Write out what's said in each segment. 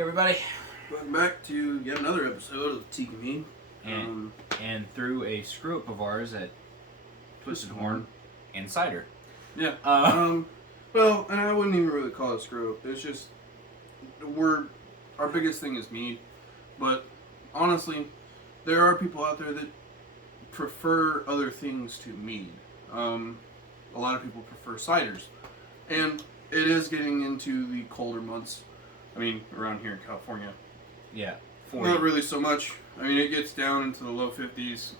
everybody. Welcome back to yet another episode of Tiki Me. And through a screw up of ours at Twisted Horn and Cider. Yeah. Well, and I wouldn't even really call it a screw up. It's just our biggest thing is mead. But honestly, there are people out there that prefer other things to mead. A lot of people prefer ciders. And it is getting into the colder months. I mean, around here in California. Yeah. 40. Not really so much. I mean, it gets down into the low 50s.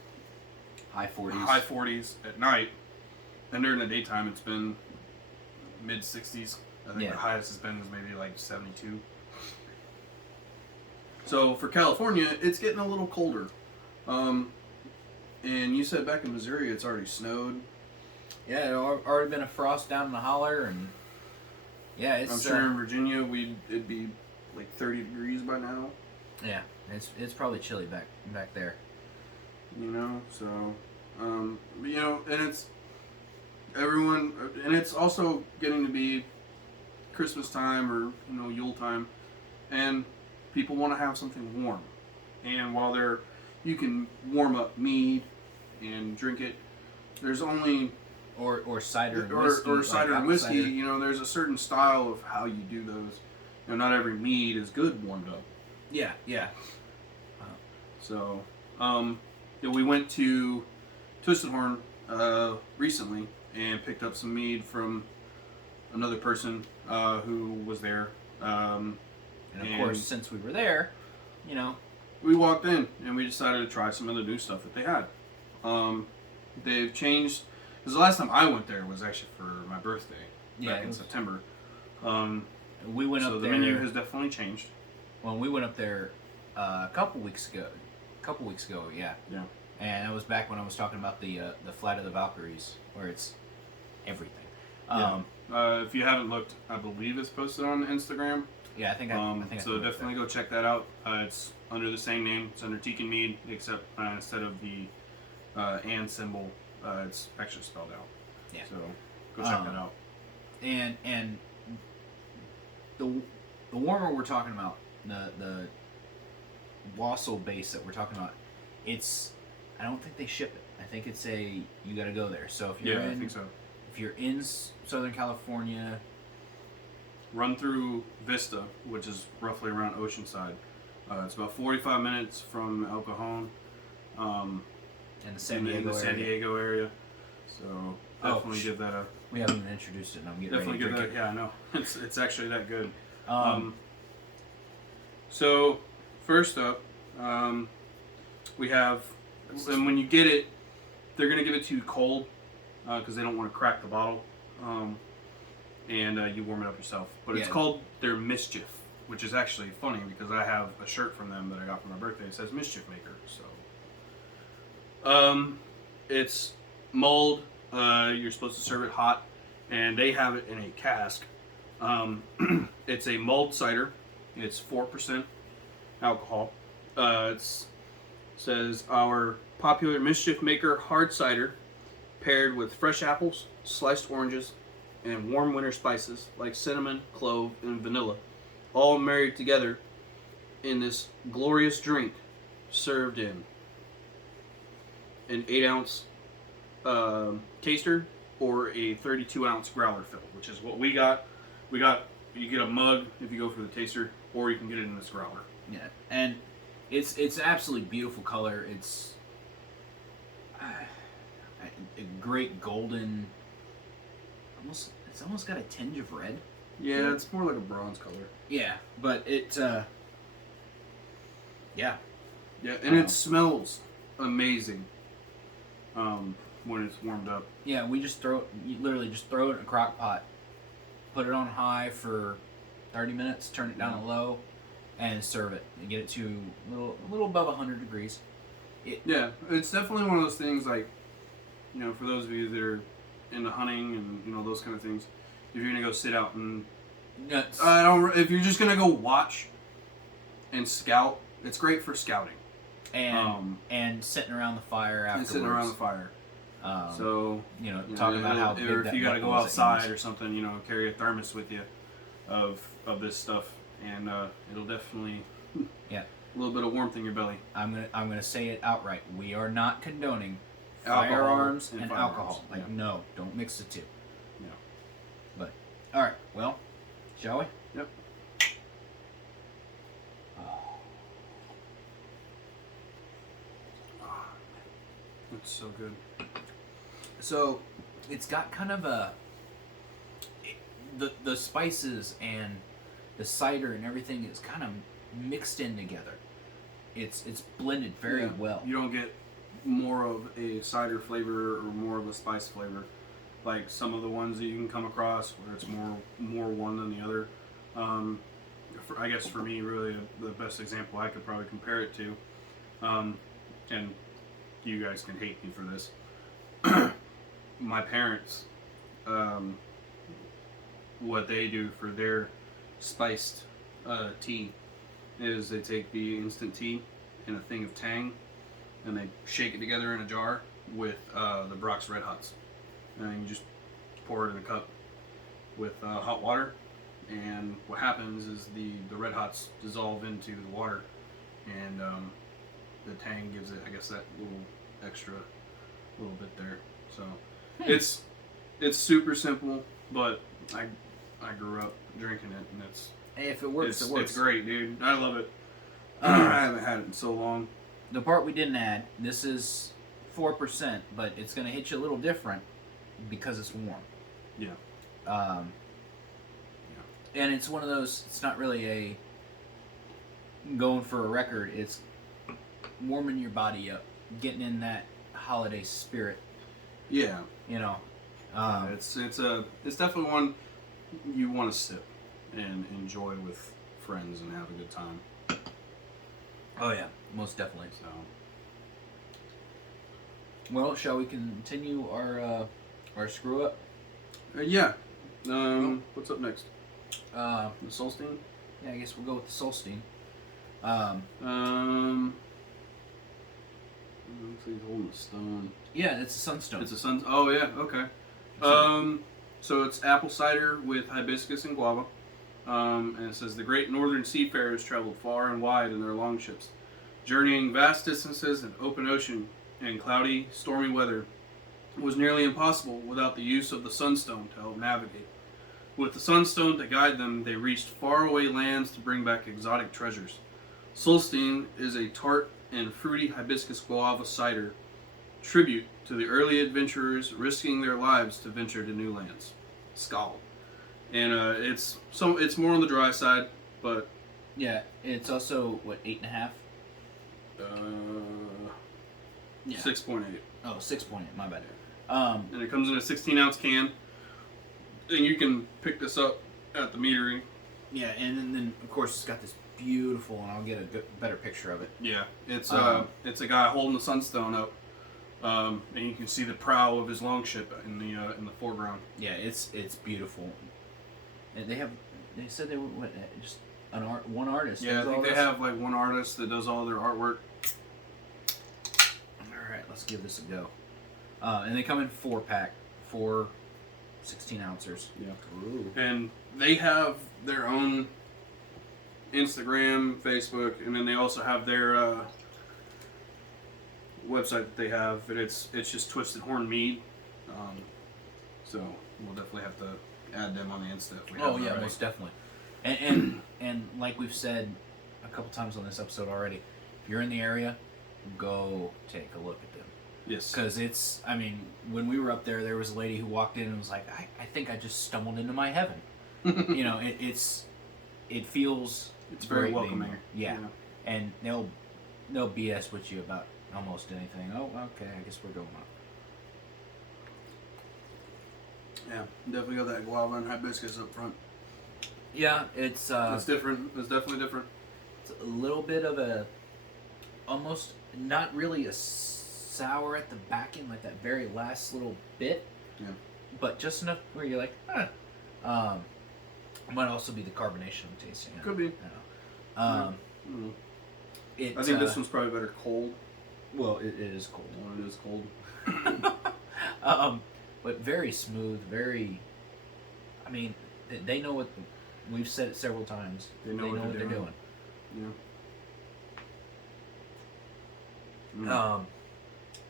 High 40s. High 40s at night. And during the daytime, it's been mid 60s. I think the highest has been is maybe like 72. So for California, it's getting a little colder. And you said back in Missouri, it's already snowed. Yeah, it already been a frost down in the holler, and yeah, it's. I'm sure in Virginia it'd be like 30 degrees by now. Yeah, it's probably chilly back there. You know, so you know, and it's everyone, and it's also getting to be Christmas time or Yule time, and people want to have something warm. And while you can warm up mead and drink it, there's only or cider and whiskey, or cider and whiskey. Cider. There's a certain style of how you do those. Not every mead is good warmed up. Yeah. So, we went to Twisted Horn recently and picked up some mead from another person who was there. And of course, since we were there, we walked in and we decided to try some of the new stuff that they had. They've changed, because the last time I went there was actually for my birthday back in September. We went up there. So the menu has definitely changed. Well, we went up there a couple weeks ago, yeah. Yeah. And that was back when I was talking about the Flight of the Valkyries, where it's everything. If you haven't looked, I believe it's posted on Instagram. Yeah, I think so definitely go check that out. It's under the same name. It's under Tiki Mead, except instead of the and symbol, it's actually spelled out. Yeah. So go check that out. And the warmer we're talking about, the wassail base that we're talking about, I don't think they ship it. I think it's you got to go there. So if you're I think so. If you're in Southern California, run through Vista, which is roughly around Oceanside. It's about 45 minutes from El Cajon. In the San Diego area. So definitely give that a. We haven't even introduced it, and I'm getting definitely ready to drink it. Yeah, I know. It's actually that good. So first up, we have, and when you get it, they're gonna give it to you cold because they don't want to crack the bottle, and you warm it up yourself. But it's called their Mischief, which is actually funny because I have a shirt from them that I got for my birthday. It says Mischief Maker. So, it's mulled. You're supposed to serve it hot, and they have it in a cask. It's a mulled cider. It's 4% alcohol. It says our popular Mischief Maker hard cider, paired with fresh apples, sliced oranges, and warm winter spices like cinnamon, clove, and vanilla, all married together in this glorious drink, served in an 8-ounce taster or a 32-ounce growler fill, which is what we got. You get a mug if you go for the taster, or you can get it in this growler. Yeah, and it's absolutely beautiful color. It's a great golden. It's almost got a tinge of red. Yeah, it's more like a bronze color. Yeah, but it. Yeah, and it smells amazing. When it's warmed up. Yeah, we literally just throw it in a crock pot, put it on high for 30 minutes, turn it down to low, and serve it. And get it to a little above 100 degrees. It's definitely one of those things like, for those of you that are into hunting and those kind of things, if you're gonna go sit out and if you're just gonna go watch and scout, it's great for scouting and sitting around the fire afterwards. So talking about how big or that if you got to go was outside or something, carry a thermos with you of this stuff, and it'll definitely Yeah. a little bit of warmth in your belly. I'm gonna say it outright. We are not condoning Alcohol firearms and and firearms, alcohol. Like, yeah. no, don't mix the two. Yeah. But all right, well, shall we? Yep. It's so good. So it's got kind of the spices and the cider and everything is kind of mixed in together. It's blended very well. You don't get more of a cider flavor or more of a spice flavor, like some of the ones that you can come across where it's more one than the other. I guess for me, really, the best example I could probably compare it to, and you guys can hate me for this. My parents, what they do for their spiced tea is they take the instant tea in a thing of Tang and they shake it together in a jar with the Brock's Red Hots, and you just pour it in a cup with hot water, and what happens is the Red Hots dissolve into the water, and the Tang gives it, I guess, that extra little bit there. So it's super simple, but I grew up drinking it, and Hey, if it works, it works. It's great, dude. I love it. I haven't had it in so long. The part we didn't add, this is 4%, but it's going to hit you a little different because it's warm. Yeah. And it's one of those, it's not really a going for a record, it's warming your body up, getting in that holiday spirit. Yeah. You know. It's definitely one you want to sip and enjoy with friends and have a good time. Oh yeah, most definitely. So, well, shall we continue our screw up? yeah. What's up next? The Solstein? Yeah, I guess we'll go with the Solstein. Looks like he's holding a stone. Yeah, it's a sunstone. It's a sun. Oh yeah. Okay. So it's apple cider with hibiscus and guava. And it says the great northern seafarers traveled far and wide in their longships, journeying vast distances in open ocean and cloudy, stormy weather. It was nearly impossible without the use of the sunstone to help navigate. With the sunstone to guide them, they reached faraway lands to bring back exotic treasures. Solstein is a tart and fruity hibiscus guava cider, tribute to the early adventurers risking their lives to venture to new lands. Skøl. And it's more on the dry side, but yeah, it's also 8.5. Yeah. 6.8. Oh, 6.8. My bad. And it comes in a 16-ounce can, and you can pick this up at the meadery. Yeah, and then of course it's got this beautiful, and I'll get a better picture of it. Yeah, it's a guy holding the sunstone up, and you can see the prow of his longship in the foreground. Yeah, it's beautiful. And they said they were just one artist. Yeah, I think they have like one artist that does all their artwork. All right, let's give this a go. And they come in 4-pack, 4 16-ounces. Yeah. Ooh. And they have their own Instagram, Facebook, and then they also have their website that they have. And it's just Twisted Horn Mead. So we'll definitely have to add them on the Insta if we have them already. Most definitely. And like we've said a couple times on this episode already, if you're in the area, go take a look at them. Yes. Because when we were up there, there was a lady who walked in and was like, I think I just stumbled into my heaven. You know, it feels... It's very welcoming. Yeah. And they'll BS with you about almost anything. Oh, okay, I guess we're going up. Yeah, definitely got that guava and hibiscus up front. Yeah, it's different. It's definitely different. It's a little bit of a, almost not really a sour at the back end, like that very last little bit. Yeah. But just enough where you're like, huh. Might also be the carbonation I'm tasting. Could be. I think this one's probably better cold. Well, it is cold. It is cold. But very smooth, very... they know what... We've said it several times. They know what they're doing. Yeah.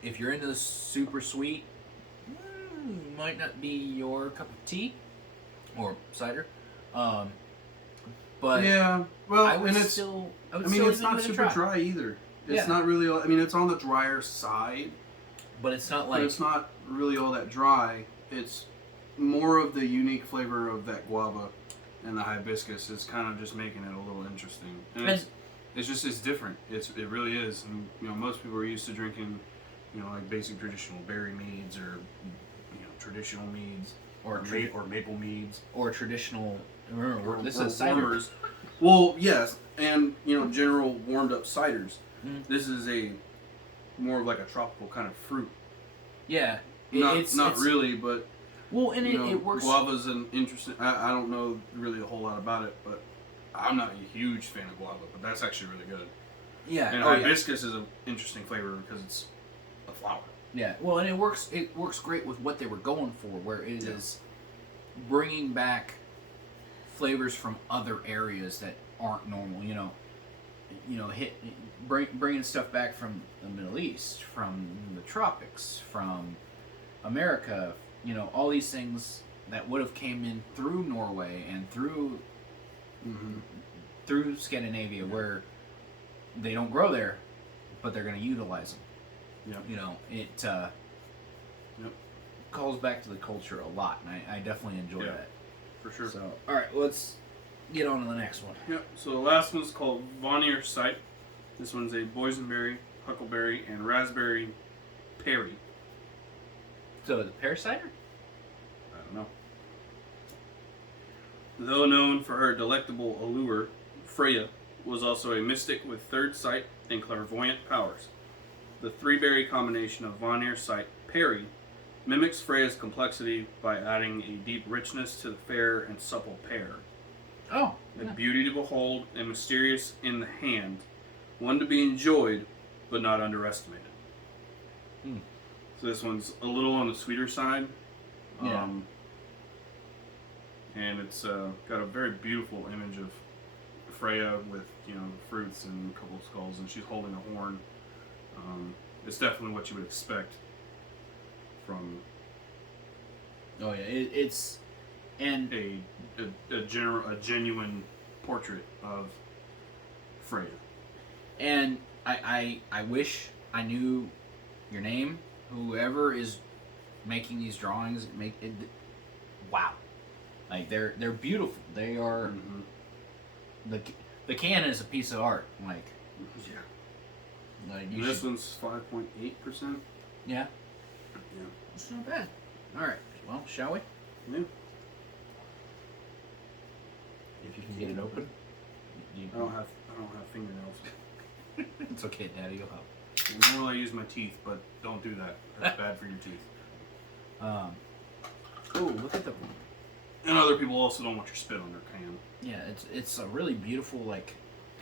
If you're into the super sweet, might not be your cup of tea or cider. But yeah, well, I would and it's still. it's not super dry either. It's not really. I mean, it's on the drier side, but it's not like. But it's not really all that dry. It's more of the unique flavor of that guava and the hibiscus is kind of just making it a little interesting. And it's different. It really is. And most people are used to drinking, like basic traditional berry meads or traditional meads or maple meads or traditional. Remember, this or is ciders. Well, yes, and general warmed up ciders. This is a more of like a tropical kind of fruit. Yeah, it's really, but well, and it works. Guava's an interesting. I don't know really a whole lot about it, but I'm not a huge fan of guava, but that's actually really good. Yeah, and hibiscus is an interesting flavor because it's a flower. Yeah, well, and it works. It works great with what they were going for, where it is bringing back flavors from other areas that aren't normal. Bringing stuff back from the Middle East, from the tropics, from America. All these things that would have came in through Norway and through Scandinavia, where they don't grow there, but they're going to utilize them. It calls back to the culture a lot, and I definitely enjoy that. For sure. So, all right, let's get on to the next one. Yep. So the last one's called Vanir Sight. This one's a boysenberry, huckleberry, and raspberry perry. So the pear cider? I don't know. Though known for her delectable allure, Freya was also a mystic with third sight and clairvoyant powers. The three-berry combination of Vanir Sight Perry mimics Freya's complexity by adding a deep richness to the fair and supple pear. Oh. A beauty to behold and mysterious in the hand, one to be enjoyed but not underestimated. So this one's a little on the sweeter side. And it's got a very beautiful image of Freya with fruits and a couple of skulls, and she's holding a horn. It's definitely what you would expect from. Oh yeah, it's and a genuine portrait of Freya. And I wish I knew your name. Whoever is making these drawings, wow, like they're beautiful. They are. The can is a piece of art. Like this one's 5.8%. Yeah. Yeah. It's not bad. All right. Well, shall we? Yeah. If you can get it open. I don't have fingernails. It's okay, Daddy. You'll help. Normally I use my teeth, but don't do that. That's bad for your teeth. Oh, look at the. And other people also don't want your spit on their can. Yeah, it's a really beautiful, like,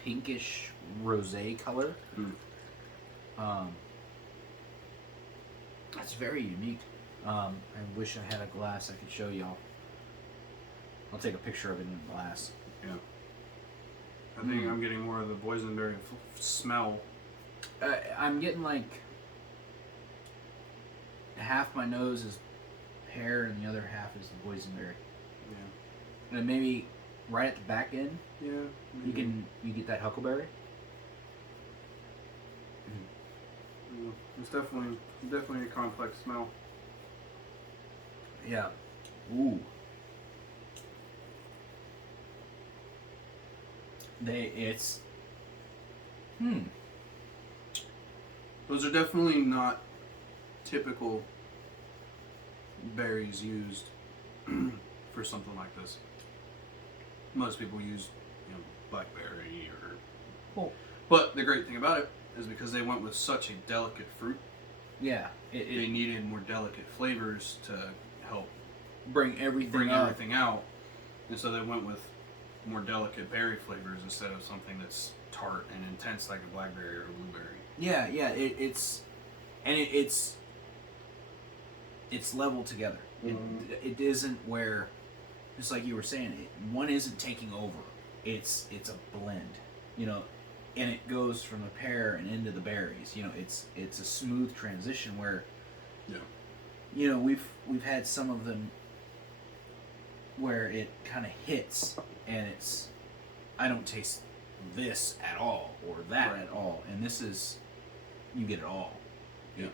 pinkish rosé color. That's very unique. I wish I had a glass I could show y'all. I'll take a picture of it in the glass. Yeah. I think I'm getting more of the boysenberry smell. I'm getting like half my nose is pear and the other half is the boysenberry. Yeah. And maybe right at the back end, maybe. you get that huckleberry. It's definitely a complex smell. Yeah. Ooh. Those are definitely not typical berries used for something like this. Most people use, blackberry or. Well, but the great thing about it is because they went with such a delicate fruit. Yeah. They needed more delicate flavors to help bring everything out, and so they went with more delicate berry flavors instead of something that's tart and intense like a blackberry or a blueberry. Yeah. It's leveled together. Mm-hmm. It isn't where just like you were saying, one isn't taking over. It's a blend, you know, and it goes from the pear and into the berries. You know, it's a smooth transition where, Yeah. you know, we've had some of them where it kind of hits and it's, I don't taste this at all or that Right. at all, and this is, you get it all. Yeah.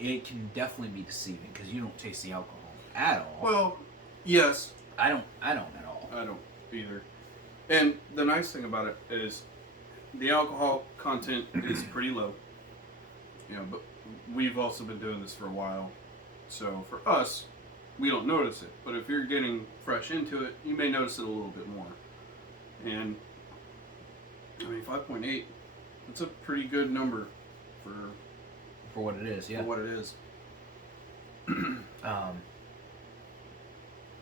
It can definitely be deceiving because you don't taste the alcohol at all. Well, yes. I don't at all. I don't either. And the nice thing about it is the alcohol content is pretty low. You know, but we've also been doing this for a while. So for us, we don't notice it. But if you're getting fresh into it, you may notice it a little bit more. And I mean 5.8, that's a pretty good number for For what it is, yeah. for what it is.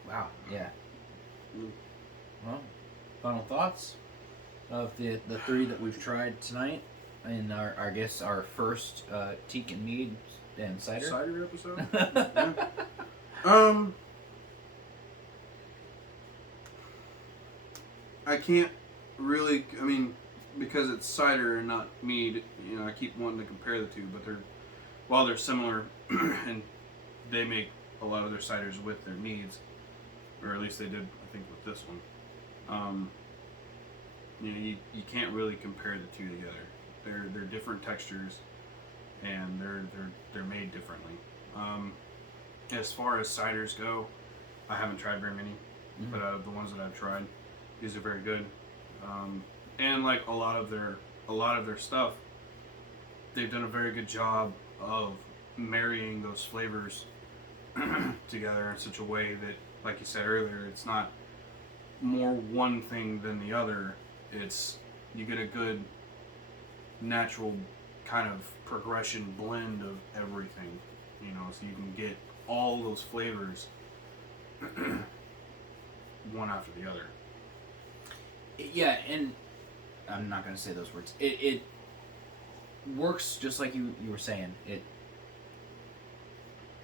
Wow, yeah. Mm. Well, final thoughts of the three that we've tried tonight, and our guess our first teak and mead and cider. Cider episode? Yeah. I can't really, I mean, because it's cider and not mead, you know, I keep wanting to compare the two, but while they're similar, and they make a lot of their ciders with their meads, or at least they did, I think, with this one. You know, you can't really compare the two together. They're different textures, and they're made differently. As far as ciders go, I haven't tried very many, but out of the ones that I've tried, these are very good. And like a lot of their stuff, they've done a very good job of marrying those flavors together in such a way that, like you said earlier, it's not more one thing than the other. It's, you get a good natural kind of progression blend of everything, you know, so you can get all those flavors one after the other. Yeah, and I'm not going to say those words. It works just like you were saying.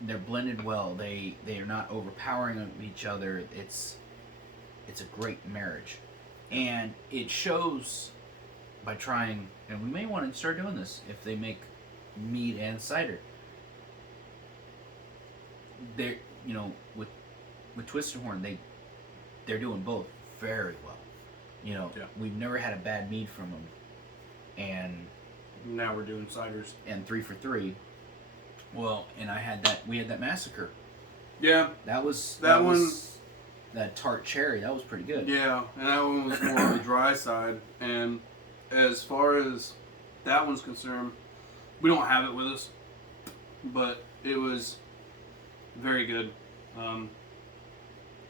They're blended well. They are not overpowering of each other. It's a great marriage, and it shows by trying. And we may want to start doing this if they make mead and cider. They're, you know, with Twisted Horn, they're doing both very well. You know, Yeah. We've never had a bad mead from them, and Now we're doing ciders. 3 for 3. Well, and we had that Massacre. Yeah, That was that tart cherry. That was pretty good. yeah, and that one was more on the dry side. And as far as that one's concerned, we don't have it with us, but it was very good.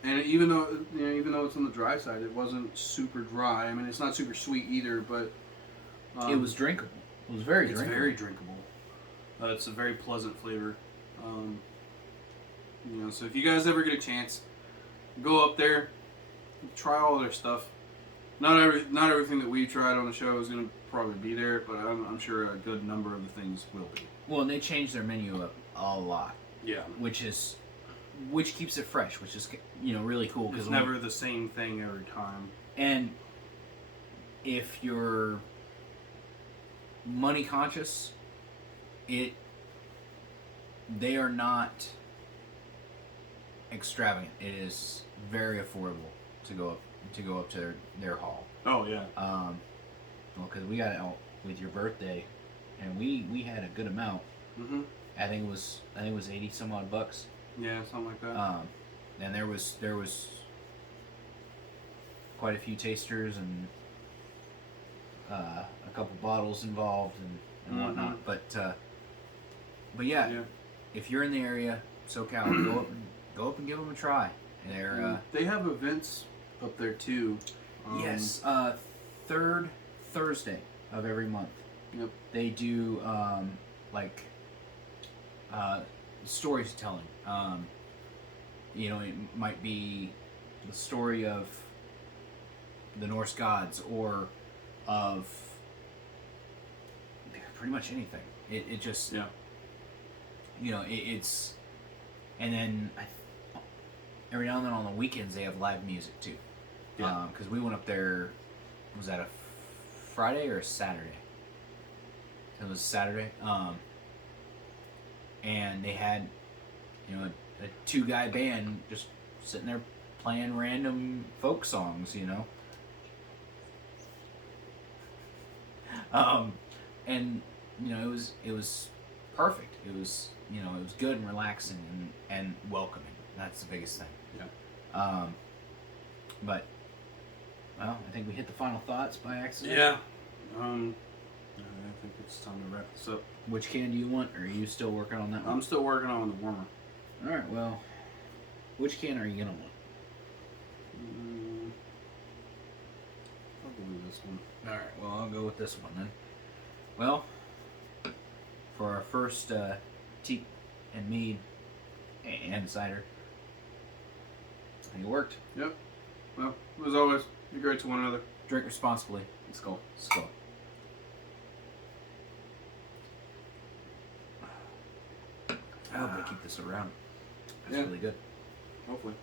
And even though it's on the dry side, it wasn't super dry. I mean, it's not super sweet either, but It was drinkable. It was very it's drinkable. very drinkable. It's a very pleasant flavor. You know, so if you guys ever get a chance, go up there, try all their stuff. Not everything that we tried on the show is going to probably be there, but I'm sure a good number of the things will be. Well, and they changed their menu up a lot, Yeah. which keeps it fresh, which is, you know, really cool. It's never the same thing every time. And if you're money conscious, they are not extravagant. It is very affordable to go up to their hall. Oh yeah. Well, because we got out with your birthday, and we had a good amount. Mhm. I think it was $80 some odd bucks. Yeah, something like that. And there was quite a few tasters and a couple bottles involved and whatnot. But yeah, if you're in the area, SoCal, go up and give them a try. They have events up there too. Yes, third Thursday of every month. Yep. They do storytelling. You know, it might be the story of the Norse gods or of pretty much anything. It just, Yeah. you know, it's, and then every now and then on the weekends they have live music too. Yeah. Because we went up there, was that a Friday or a Saturday? It was Saturday. And they had, you know, a 2-guy band just sitting there playing random folk songs, you know. And you know, it was perfect. It was, you know, it was good and relaxing and welcoming. That's the biggest thing. Yeah. But well, I think we hit the final thoughts by accident. Yeah. I think it's time to wrap this up. Which can do you want, or are you still working on that one? I'm still working on the warmer. All right. Well, which can are you gonna want? I'll go with this one. All right. Well, I'll go with this one then. Well, for our first teak and mead and cider, I think it worked. Yep. Well, as always, be great to one another. Drink responsibly. Skøl. Skøl. I hope they keep this around. That's Yeah. really good. Hopefully.